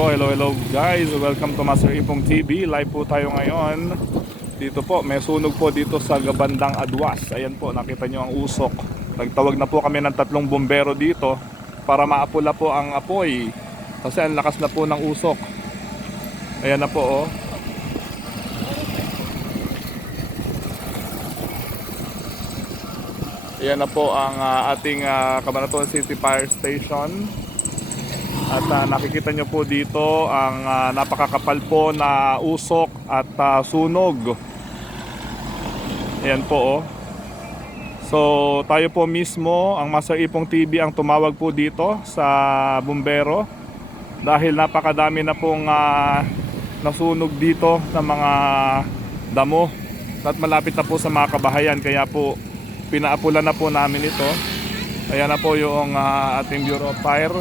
po, hello hello guys. Welcome to Master Ipong TV. Live po tayo ngayon. Dito po, may sunog po dito sa Gabandang Adwas. Ayan po, nakita nyo ang usok. Nagtawag na po kami ng tatlong bombero dito para maapula po ang apoy. Kasi ang lakas na po ng usok. Ayan na po oh. Ayan na po ang ah, ating uh, Cabanatuan City Fire Station. At ah, nakikita nyo po dito ang ah, napakakapal po na usok at ah, sunog. Ayan po oh. So tayo po mismo, ang Master Ipong TV ang tumawag po dito sa bumbero dahil napakadami na pong ah, nasunog dito sa mga damo at malapit na po sa mga kabahayan kaya po pinaapula na po namin ito. Ayan na po yung ah, ating Bureau of Fire.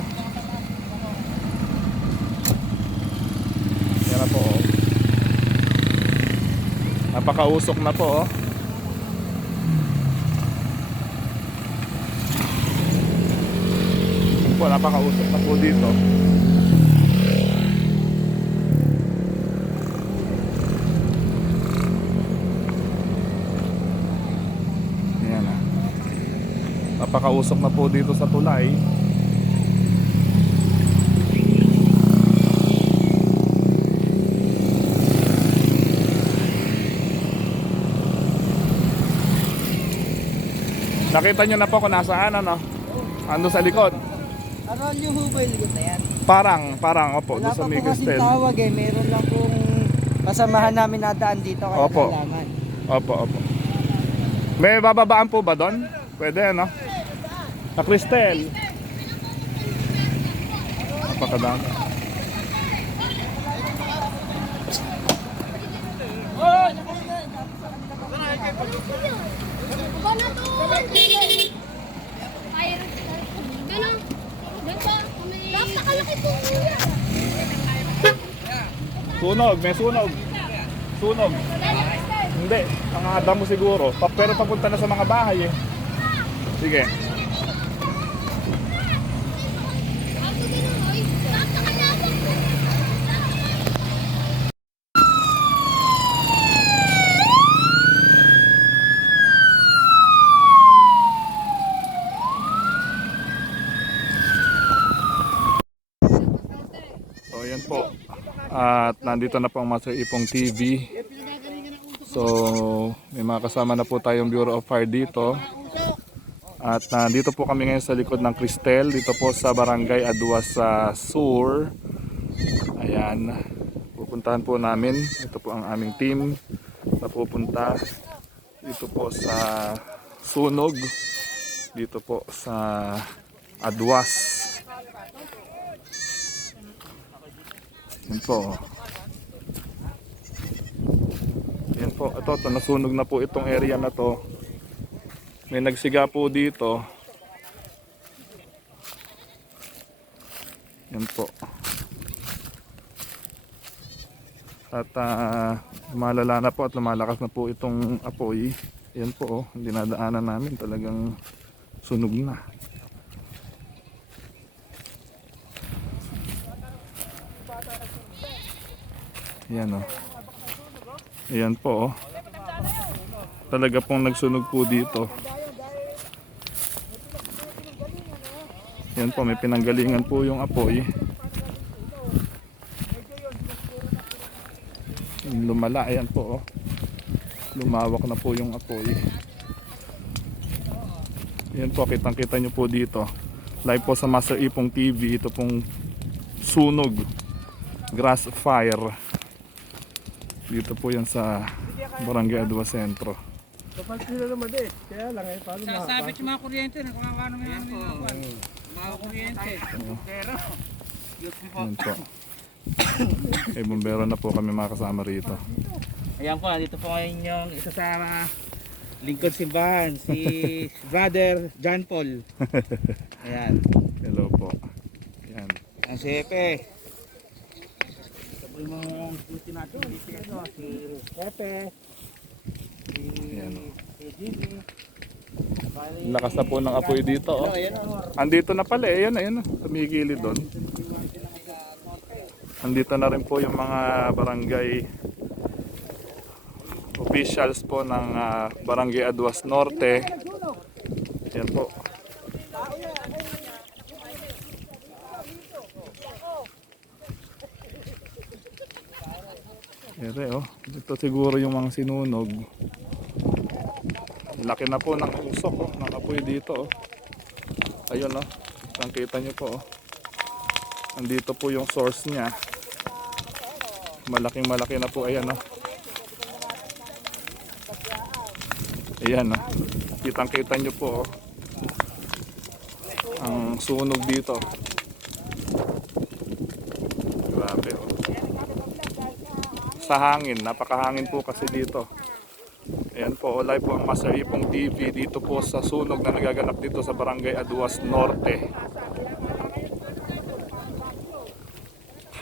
Yan na po. Oh. Napakausok na po. Oh. Po, napakausok na po dito. Ayan na. Napakausok na po dito sa tulay. Nakita nyo na po kung nasaan ano? Ando sa likod. Ano yung hubay likod na yan? Parang, parang, opo, Wala doon sa pa po Miguel kasing tawag eh. Meron lang pong kasamahan namin nadaan dito kaya Opo. kailangan. Opo, opo. May bababaan po ba doon? Pwede, ano? Sa Cristel. Napakadami. Bana to! Fire. Gano? Ganito. Napakalaki po. Sunog, may sunog. Sunog. Hindi, ang ada mo siguro. Pero papunta na sa mga bahay eh. Sige. Ako din oy. Napakalaki po. So, yan po. At nandito na po ang Master Ipong TV. So, may mga kasama na po tayong Bureau of Fire dito. At nandito po kami ngayon sa likod ng Cristel, dito po sa Barangay Aduas sa Sur. Ayan. Pupuntahan po namin. Ito po ang aming team na pupunta dito po sa Sunog. Dito po sa Aduas. Yan po. Yan po. Ito, ito, nasunog na po itong area na to. May nagsiga po dito. Yan po. At ah, lumalala na po at lumalakas na po itong apoy. Yan po, oh, hindi nadaanan namin. Talagang sunog na. Yan oh. Ayan po oh. Talaga pong nagsunog po dito. Yan po, may pinanggalingan po yung apoy. Lumala, ayan po oh. Lumawak na po yung apoy. Yan po, kitang kita nyo po dito. Live po sa Master Ipong TV, ito pong sunog. Grass fire. Dito po yan sa Barangay Adwa Centro. Kapag sila naman eh. Kaya lang eh. Paano Sasabit yung mga kuryente, nakawawa naman yung mga mga kuryente. Pero, Yan po. May bumbero na po kami mga kasama rito. Ayan po, dito po ngayon yung isa sa mga lingkod simbahan, si Brother John Paul. Ayan, Hello po. Yan. ang Sepe. Yung mga duty natin dito, ano, si Sepe, si, Ayan. si Jimmy. Lakas na po ng apoy dito. Oh. Ayan. Andito na pala eh. Ayan, ayan. Tumigilid doon. Andito na rin po yung mga barangay officials po ng ah, Barangay Aduas Norte. Yan po. Ere oh, ito siguro yung mga sinunog. Laki na po ng usok oh, ng apoy dito oh. Ayun oh, kita nyo po oh. Andito po yung source niya. Malaking malaki na po ayan oh. Ayan oh. Kitang kita nyo po oh. Ang sunog dito. Grabe oh. Sa hangin, napakahangin po kasi dito. Ayan po, live po ang Master Ipong TV dito po sa sunog na nagaganap dito sa Barangay Aduas Norte.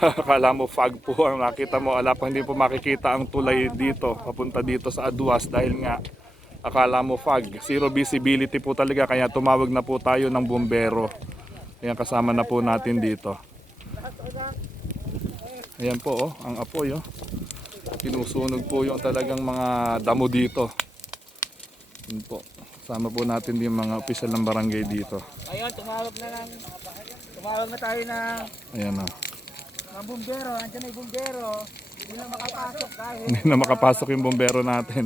Akala mo fog po ang nakita mo. Ala pa hindi po makikita ang tulay dito. Papunta dito sa Aduas dahil nga akala mo fog. Zero visibility po talaga kaya tumawag na po tayo ng bumbero. Ayan kasama na po natin dito. Ayan po oh, ang apoy oh. Sinusunog po yung talagang mga damo dito. Yun po. Kasama po natin yung mga opisyal ng barangay dito. Ayun, tumawag na lang. Tumawag na tayo ng Ayan oh. mga bumbero. Andiyan na yung bumbero. Hindi na makapasok dahil Hindi na makapasok yung bombero natin.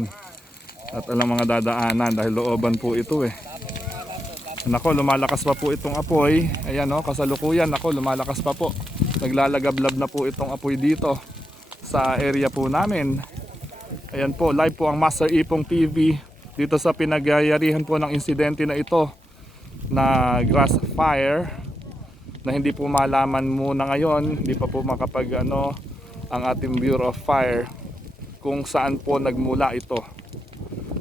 At alang mga dadaanan dahil looban po ito eh. Nako, lumalakas pa po itong apoy. Ayan o, kasalukuyan. Nako, lumalakas pa po. Naglalagablab na po itong apoy dito sa area po namin. Ayan po, live po ang Master Ipong TV dito sa pinagyayarihan po ng insidente na ito na grass fire na hindi po malaman muna ngayon, hindi pa po makapag ano ang ating Bureau of Fire kung saan po nagmula ito.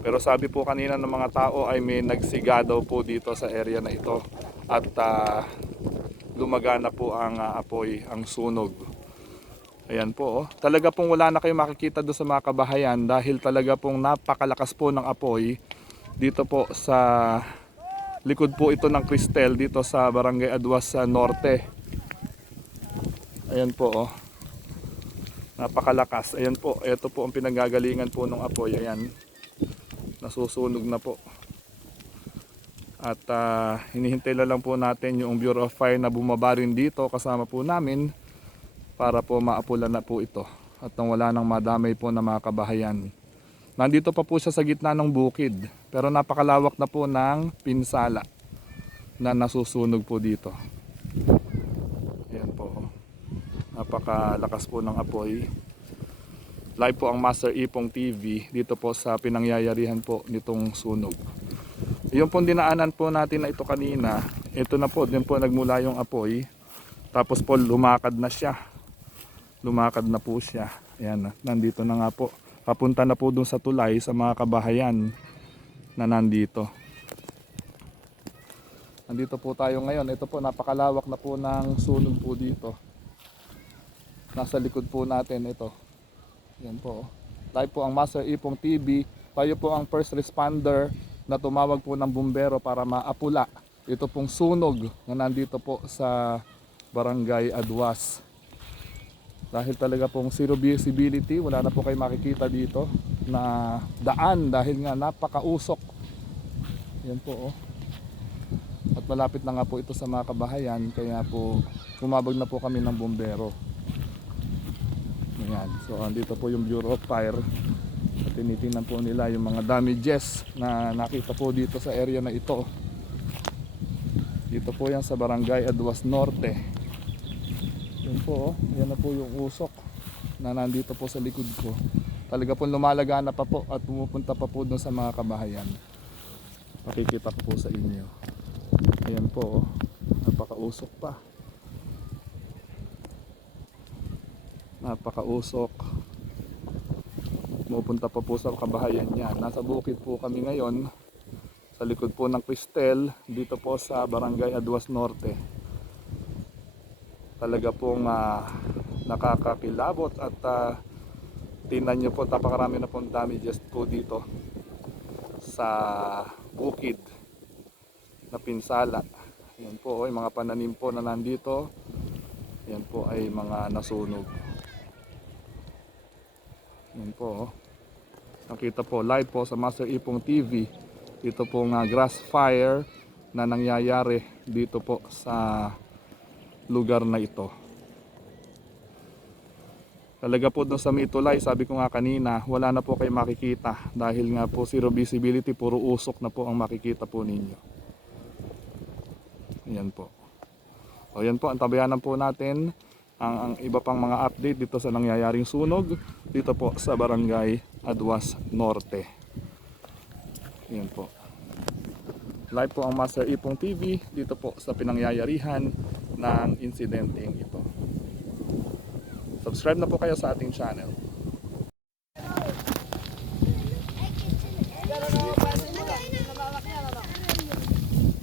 Pero sabi po kanina ng mga tao ay may nagsiga daw po dito sa area na ito at ah, lumagana po ang ah, apoy, ang sunog. Ayan po, oh. talaga pong wala na kayo makikita doon sa mga kabahayan dahil talaga pong napakalakas po ng apoy dito po sa likod po ito ng Cristel dito sa Barangay Aduas sa Norte. Ayan po, oh. Napakalakas. Ayan po, ito po ang pinanggagalingan po ng apoy. Ayan, nasusunog na po. At ah, hinihintay na lang po natin yung Bureau of Fire na bumaba rin dito kasama po namin para po maapulan na po ito. At nang wala nang madamay po na mga kabahayan. Nandito pa po siya sa gitna ng bukid. Pero napakalawak na po ng pinsala na nasusunog po dito. Ayan po. Napakalakas po ng apoy. Live po ang Master Ipong TV dito po sa pinangyayarihan po nitong sunog. Yung pong dinaanan po natin na ito kanina, ito na po, din po nagmula yung apoy. Tapos po lumakad na siya. Lumakad na po siya. Ayan, nandito na nga po. Papunta na po dun sa tulay sa mga kabahayan na nandito. Nandito po tayo ngayon. Ito po napakalawak na po ng sunog po dito. Nasa likod po natin ito. Yan po. oh. Live po ang Master Ipong TV. Tayo po ang first responder na tumawag po ng bumbero para maapula. Ito pong sunog na nandito po sa Barangay Adwas. Dahil talaga pong zero visibility, wala na po kayo makikita dito na daan dahil nga napakausok. Yan po oh. At malapit na nga po ito sa mga kabahayan kaya po tumawag na po kami ng bumbero. Ayan. So andito po yung Bureau of Fire. At tinitingnan po nila yung mga damages na nakita po dito sa area na ito. Dito po yan sa Barangay Aduas Norte. Yan po, oh. yan na po yung usok na nandito po sa likod ko. Talaga po lumalagana pa po at pumupunta pa po doon sa mga kabahayan. Pakikita ko po sa inyo. Ayan po, oh. napakausok pa. Napakausok. Pumupunta pa po sa kabahayan niya. Nasa bukid po kami ngayon. Sa likod po ng Cristel, dito po sa Barangay Aduas Norte talaga pong ah, nakakakilabot at uh, tingnan nyo po napakarami na pong damages po dito sa bukid na pinsala yan po oh, yung mga pananim po na nandito Yan po ay mga nasunog. Yan po. oh. Nakita po live po sa Master Ipong TV. Ito pong uh, grass fire na nangyayari dito po sa lugar na ito. Talaga po doon sa Mitulay, sabi ko nga kanina, wala na po kayo makikita dahil nga po zero visibility, puro usok na po ang makikita po ninyo. Yan po. O yan po, ang tabayanan po natin ang, ang iba pang mga update dito sa nangyayaring sunog dito po sa Barangay Adwas Norte. Yan po. Live po ang Master Ipong TV dito po sa pinangyayarihan ng insidenteng ito. Subscribe na po kayo sa ating channel.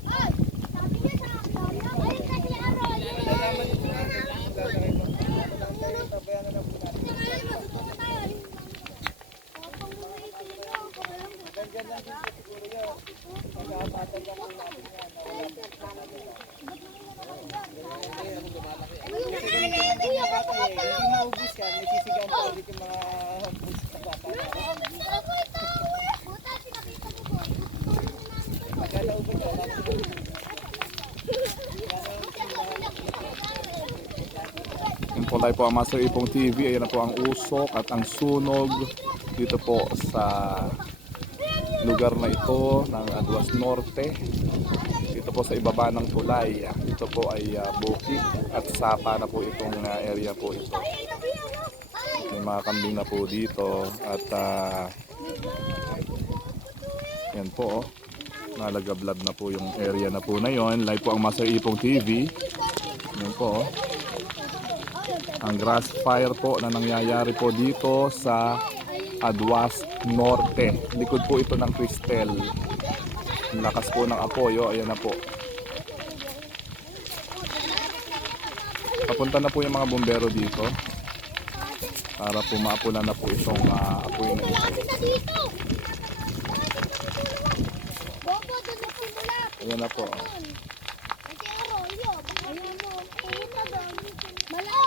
Ay, sabi niya sa akin, ay, kasi Aroy. Hindi maubos yan, may sisigaw pa ulit yung mga bus na bata. Pagkalaubos yan, Yan po ang Master Ipong TV. Ayan na po ang usok at ang sunog dito po sa lugar na ito ng Aduas Norte. Dito po sa ibaba ng tulay. Ito po ay uh, bukid at sapa na po itong uh, area po ito. May mga kambing na po dito at uh, yan po oh. Nalagablab na po yung area na po na yon. Live po ang Master Ipong TV. Yan po oh ang grass fire po na nangyayari po dito sa Adwas Norte. Likod po ito ng Cristel. Ang lakas po ng apoyo, ayan na po. Papunta na po yung mga bombero dito para po maapunan na po itong uh, apoy na ito. Ayan na po. Kasi Aroy, yun. Ayun mo. Ayun na doon. Malo.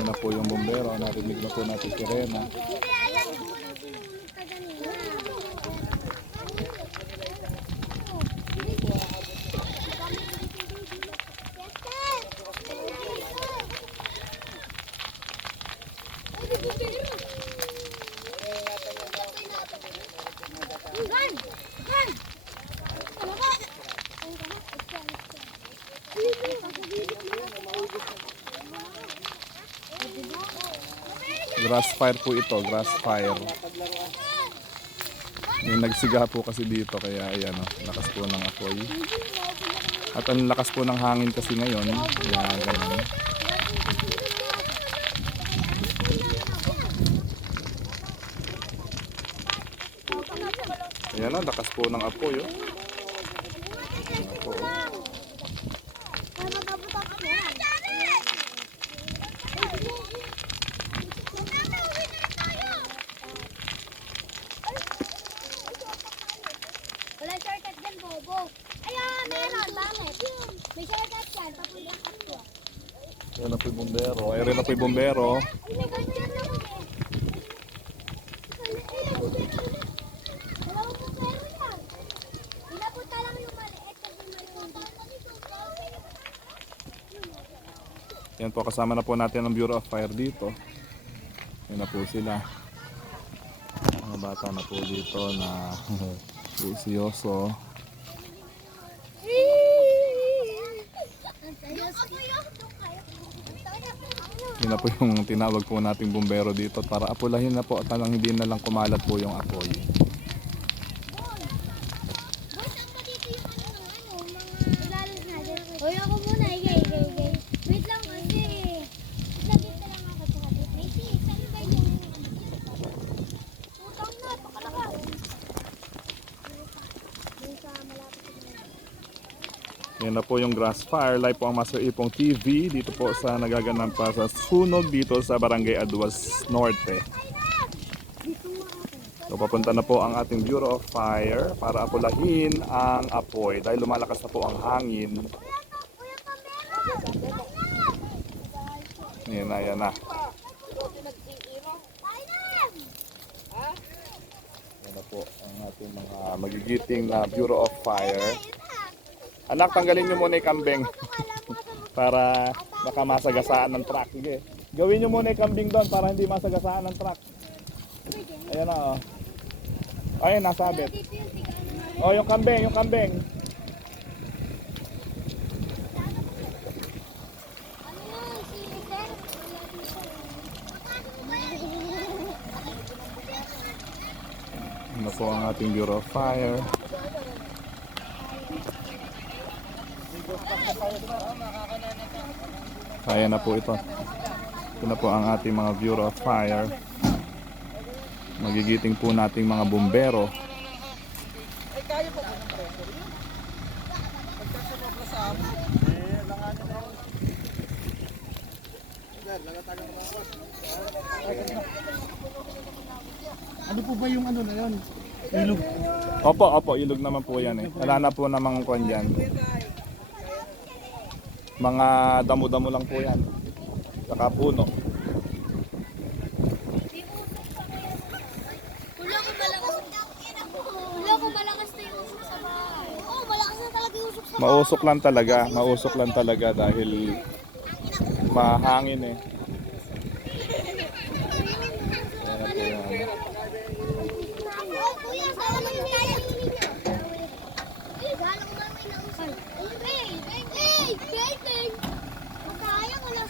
Na po yung bombero. Narinig na po natin si Rena. Hindi alam ko. Kaganina. Run! Run! Ano ba? Grass fire po ito, grass fire. May nagsiga po kasi dito kaya ayan o, lakas po ng apoy. At ang lakas po ng hangin kasi ngayon, kaya. Ayan o, lakas po ng apoy o. Ayan po, oh. Wala shortcut dyan, Bobo. Ayun, meron. Bakit? May shortcut yan. Papunta sa ko. Ayan na po yung bombero. Ayan na po yung bombero. Ay, may ganyan na kami. Wala ko pero yan. Pinapunta lang yung maliit kasi maliit. Yan po, kasama na po natin ang Bureau of Fire dito. Yan na po sila. Mga bata na po dito na kayo. Yun na po yung tinawag po nating bumbero dito para apulahin na po at hindi na lang kumalat po yung apoy. Boss, ang pa dito yung ano ng ano, mga ilalim natin. Hoy, ako muna, igay, igay, igay. Wait lang kasi. Lagit na lang ako sa kapit. Macy, saan ba yung... Utang na, pakalakas. Yung sa malapit sa gilid. Yan na po yung grass fire. Live po ang Master Ipong TV dito po sa nagaganap pa sa sunog dito sa Barangay Aduas Norte. So papunta na po ang ating Bureau of Fire para apulahin ang apoy dahil lumalakas na po ang hangin. Kuya, pamera! Yan na, yan na. Yan na po ang ating mga magigiting na Bureau of Fire. Anak, tanggalin nyo muna yung kambing para baka masagasaan ng truck. Sige. Gawin nyo muna yung kambing doon para hindi masagasaan ng truck. Ayan na, oh. Ayun, nasabit. Tig- Oh, yung kambing, yung kambing. Ano po ang ating Bureau of Fire. Kaya na po ito. Ito na po ang ating mga Bureau of Fire. Magigiting po nating mga bumbero. Ano po ba yung ano na yun? Ilog. Opo, opo, ilog naman po yan eh. Wala na po namang kwan dyan. Mga damo-damo lang po yan. Saka puno. Wala ko malakas. Wala ko malakas na yung usok sa bahay. Oo, malakas na talaga yung usok sa bahay. Mausok lang talaga, mausok lang talaga dahil mahangin eh. Ayan na po yan. Oh, kuya, kaya. Ay, gano'n ko naman na usok. Hey, hey, hey, hey, hey. Sayang, wala si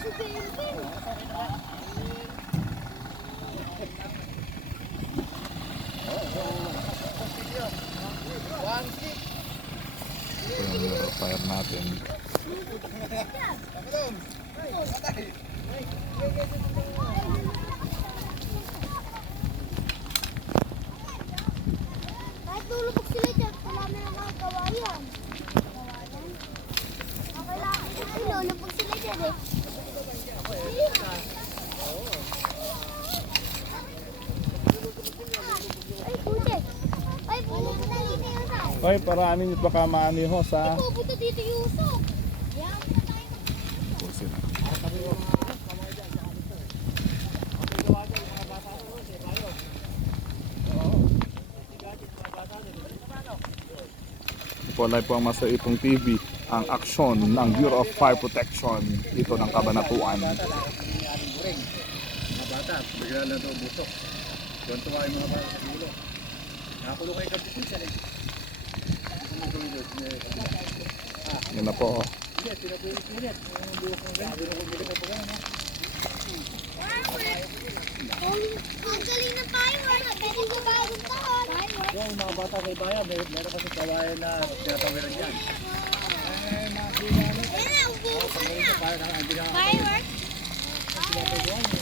Pimpin. Ito yung Bureau of Fire natin. Lulubog sila dyan, wala na lang ang kawayan. Okay lang. Lulubog sila dyan eh. Ay, putik. Ay, putik na dito yung. Hoy, paranin baka maanihos ha. Pupunta dito yung usok. Yan, na tayo. Po sila. Ito po live po ang Master Ipong TV ang aksyon ng Bureau of Fire Protection dito ng Kabanatuan. Mga bata, bigla lang daw busok. Doon tuwa yung mga bata sa dulo. Nakakulong kayo kabitin siya eh. Yan na po. oh. Ang galing ng firework. Pwede sa bagong taon. Yung mga bata kay bayan, may, meron kasi kawayan na tinatawiran dyan. Eh, nakakita ano. Yan na, ubusan na Firework? pinapagawa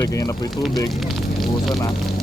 tubig, ganyan na po tubig. Ubusan na.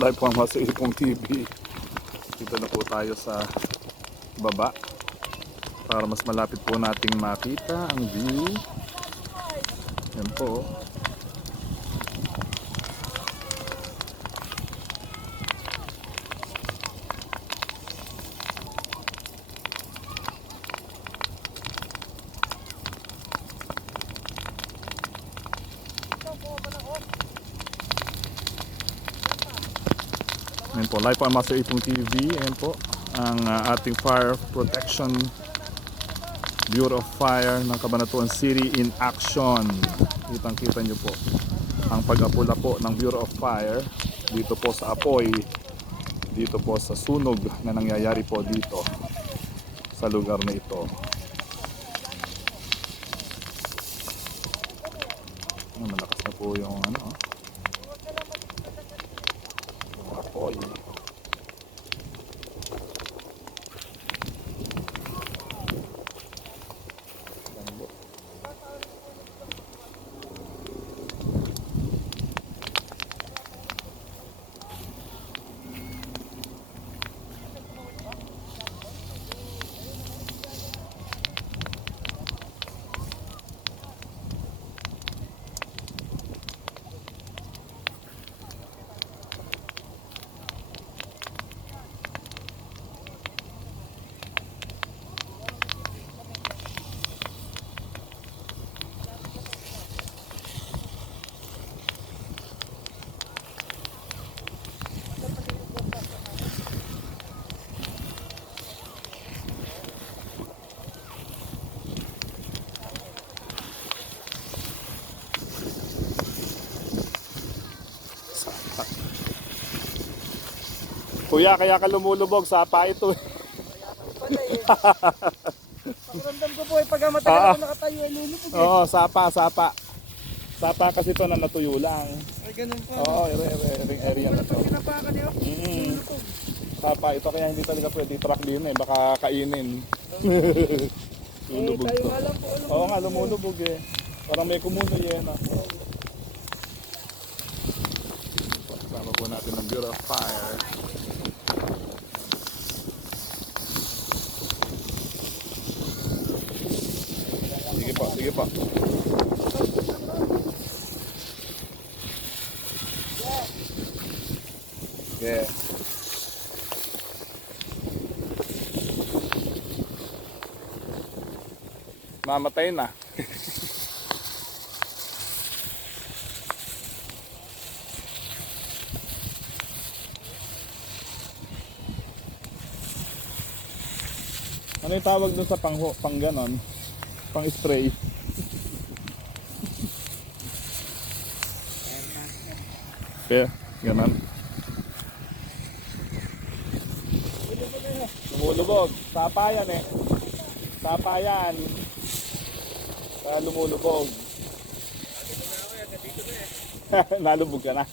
Live ang Masa Ipong TV. Dito na po tayo sa baba para mas malapit po nating makita ang view. Yan po. Ayan po, live ang Master Ipong TV. Ayan po, ang ah, ating fire protection Bureau of Fire ng Cabanatuan City in action. Kitang kita nyo po ang pag-apula po ng Bureau of Fire dito po sa apoy, dito po sa sunog na nangyayari po dito sa lugar na ito. Ayan, malakas na po yung ano, yung apoy. Ganda. Sapa. Kuya, kaya ka lumulubog, sapa ito. Pakiramdam ko po eh, pag matagal Ah. ako nakatayo, ay lulupog eh. Oo, sapa, sapa. Sapa kasi ito na natuyo lang. Ay, ganun po. Oo, ere, ere, ere, area na to. Pag sinapakan niyo, Mm. Sapa, ito kaya hindi talaga pwede truck din eh, baka kainin. eh, Lulubog tayo to. nga lang po, Oo nga, lumulubog eh. Parang may kumunoy eh. No? Kasama po natin ang Bureau of Fire. Sige po, sige po. Yeah. Mamatay na. Ano yung tawag doon sa pang, pang ganon? Pang spray? Kaya, ganon. Lumulubog. Sapayan eh. Sapayan. Kaya lumulubog. Nalubog ka na.